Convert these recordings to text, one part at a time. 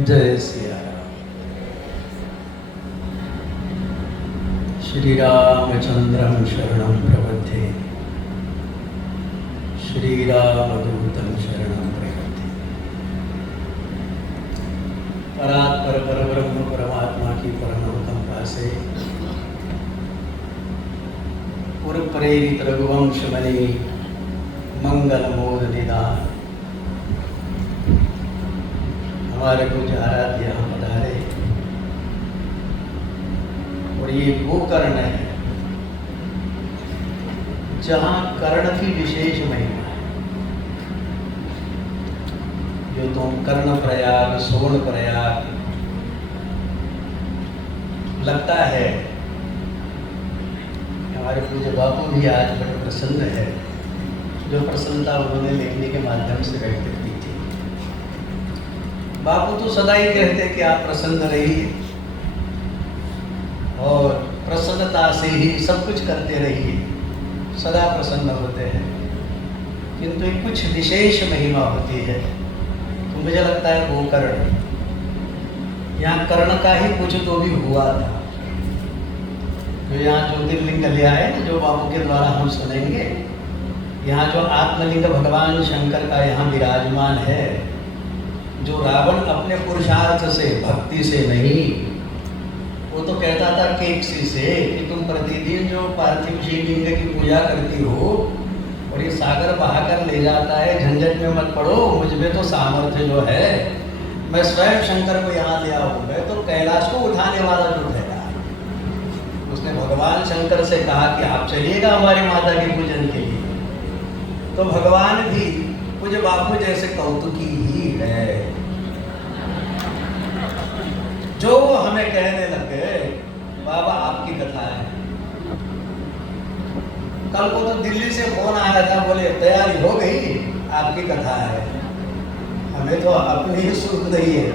जय सिया राम। श्री रामचंद्रं शरणं प्रपद्ये, श्री रामदूतं शरणं प्रपद्ये। परात्पर परब्रह्म परमात्मा की परमोत्तम से पूर्व प्रेरित रघुवंश बने मंगल मोद निदान हमारे कुछ आराध्य यहाँ पधारे। और ये वो कर्ण है जहाँ कर्ण की विशेष महिमा है। जो तुम कर्ण प्रयाग सोन प्रयाग लगता है। हमारे पूज्य बापू भी आज बड़े प्रसन्न है। जो प्रसन्नता उन्होंने लिखने के माध्यम से व्यक्त की थी। बापू तो सदा ही कहते कि आप प्रसन्न रहिए और प्रसन्नता से ही सब कुछ करते रहिए, सदा प्रसन्न होते हैं। किंतु एक कुछ विशेष महिमा होती है। तो मुझे लगता है वो कर्ण, यहाँ कर्ण का ही कुछ तो भी हुआ था। जो यहाँ ज्योतिर्लिंग ले आए ना, जो बापू के द्वारा हम सुनेंगे, यहाँ जो आत्मलिंग भगवान शंकर का यहाँ विराजमान है, जो रावण अपने पुरुषार्थ से भक्ति से नहीं, वो तो कहता था केकसी से कि तुम प्रतिदिन जो पार्थिव शिवलिंग की पूजा करती हो और ये सागर बहाकर ले जाता है, झंझट में मत पड़ो, मुझ में तो सामर्थ्य जो है, मैं स्वयं शंकर को यहाँ ले आऊँगा तो कैलाश को उठाने वाला जो है। उसने भगवान शंकर से कहा कि आप चलिएगा हमारी माता के पूजन के लिए। तो भगवान भी पूज्य बापू जैसे कौतुकी ही है। जो हमें कहने लगे बाबा आपकी कथा है। कल को तो दिल्ली से फोन आया था, बोले तैयारी हो गई, आपकी कथा है। हमें तो अपनी ही सुध नहीं है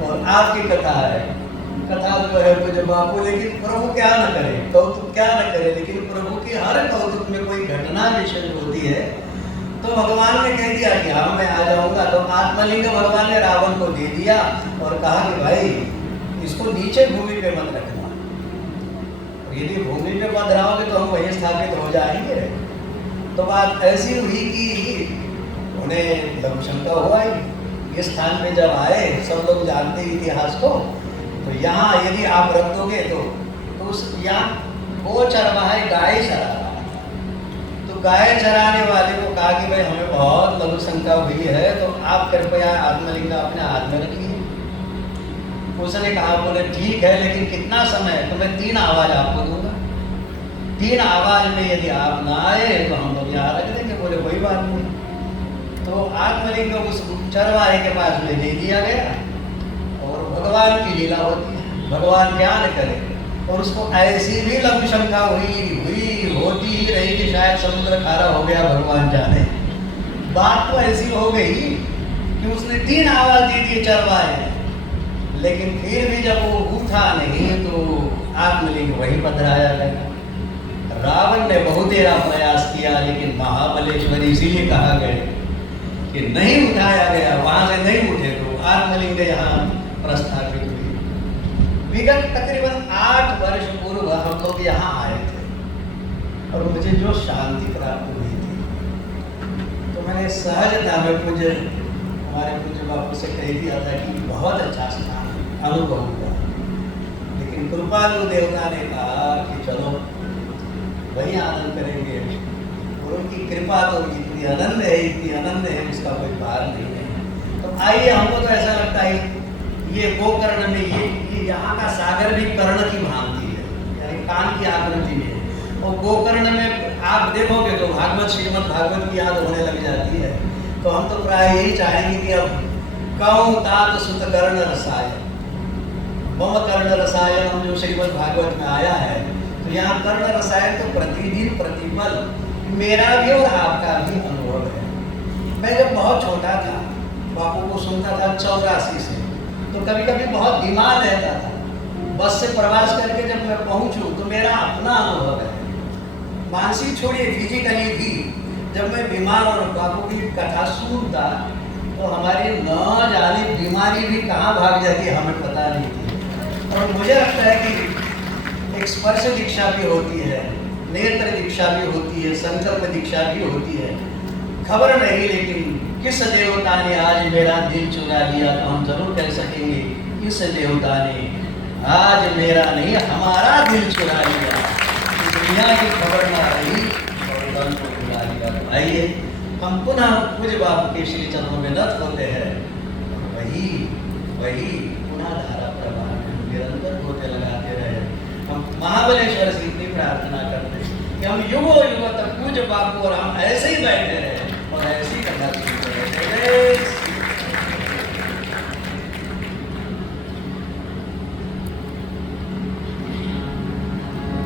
और आपकी कथा है। कथा जो है पूज्य बापू, लेकिन प्रभु क्या न करे, कौतुक क्या न करे, लेकिन प्रभु की हर कौतुक में कोई घटना विशेष होती है। तो भगवान ने कह दिया कि हाँ मैं आ जाऊंगा। तो आत्मलिंग भगवान ने रावण को दे दिया और कहा कि भाई इसको नीचे भूमि पे मत रखना, यदि भूमि पे मत रहोगे तो हम वहीं स्थापित हो जाएंगे। तो बात ऐसी हुई कि उन्हें लघु शंका हुआ। इस स्थान पे जब आए, सब लोग जानते इतिहास को, तो यहाँ यदि आप रख दोगे तो उस यहाँ वो चरवाहा है, गाय चरा। तो गाय चराने वाले को कहा कि भाई हमें बहुत लघु शंका हुई है, तो आप कृपया आत्मलिंग अपने हाथ में रखिए। उसने कहा, बोले ठीक है, लेकिन कितना समय? तो मैं 3 आवाज आपको दूंगा। 3 आवाज में यदि आप ना आए तो हम लोग यहाँ रख देंगे। बोले कोई बात नहीं। तो आत्मलिंग को उस चरवाहे के पास में ले दिया गया। और भगवान की लीला होती है, भगवान क्या न करे। और उसको ऐसी भी लघु शंका होती ही रही कि शायद समुद्र खारा हो गया, भगवान जाने। बात तो ऐसी हो गई कि उसने 3 आवाज दे दी चरवाहे, लेकिन फिर भी जब वो उठा नहीं तो आत्मलिंग वहीं पधराया गया। रावण ने बहुतेरा प्रयास किया, लेकिन महाबलेश्वर इसीलिए कहा गया कि नहीं उठाया गया, वहां से नहीं उठे तो आत्मलिंग यहाँ प्रस्थापित हुई। विगत तकरीबन 8 वर्ष पूर्व हम लोग यहाँ आए थे और मुझे जो शांति प्राप्त हुई थी, तो मैंने सहजता में हमारे पूज्य बापू से कह दिया था कि बहुत अच्छा स्थान अनुभव हुआ। लेकिन कृपालु देवता ने कहा कि चलो वही आनंद करेंगे। और उनकी कृपा तो इतनी आनंद है, उसका कोई पार नहीं है। तो आइए, हमको तो ऐसा लगता है ये गोकर्ण में ये यहाँ का सागर भी कर्ण की भांति है, यानी कान की आकृति में है। और गोकर्ण में आप देखोगे तो भागवत, श्रीमद् भागवत की याद होने लग जाती है। तो हम तो प्राय यही चाहेंगे कि अब कौं तात सुत कर्ण रसाय, मम कर्ण रसायन जो श्रीमद् भागवत में आया है, तो यहाँ कर्ण रसायन तो प्रतिदिन प्रतिपल मेरा भी और आपका भी अनुभव है। मैं जब बहुत छोटा था, बापू को सुनता था 84 से, तो कभी कभी बहुत बीमार रहता था। बस से प्रवास करके जब मैं पहुंचूं तो मेरा अपना अनुभव है, मानसिक छोड़िए फिजिकली भी, जब मैं बीमार और बापू की कथा सुनता तो हमारी न जाने बीमारी भी कहाँ भाग जाती है हमें पता नहीं थी। और मुझे लगता है कि एक स्पर्श दीक्षा भी होती है, नेत्र दीक्षा भी होती है, संकल्प दीक्षा भी होती है, खबर नहीं लेकिन किस देवता ने आज मेरा दिल चुरा लिया, तो हम जरूर कह सकेंगे किस देवता ने आज मेरा नहीं हमारा दिल चुरा लिया। दुनिया की खबर ना रही और तन को चुरा लिया। तो आइए हम पुनः पूज्य बापू के श्री चरणों में नत होते हैं, वही वही पुनः धारा प्रवाह में निरंतर होते लगाते रहे। हम महाबलेश्वर से इतनी प्रार्थना करते हैं कि हम युगों युगों तक पूज्य बापू और हम ऐसे ही बैठे रहे और ऐसी कथा सुनते रहे।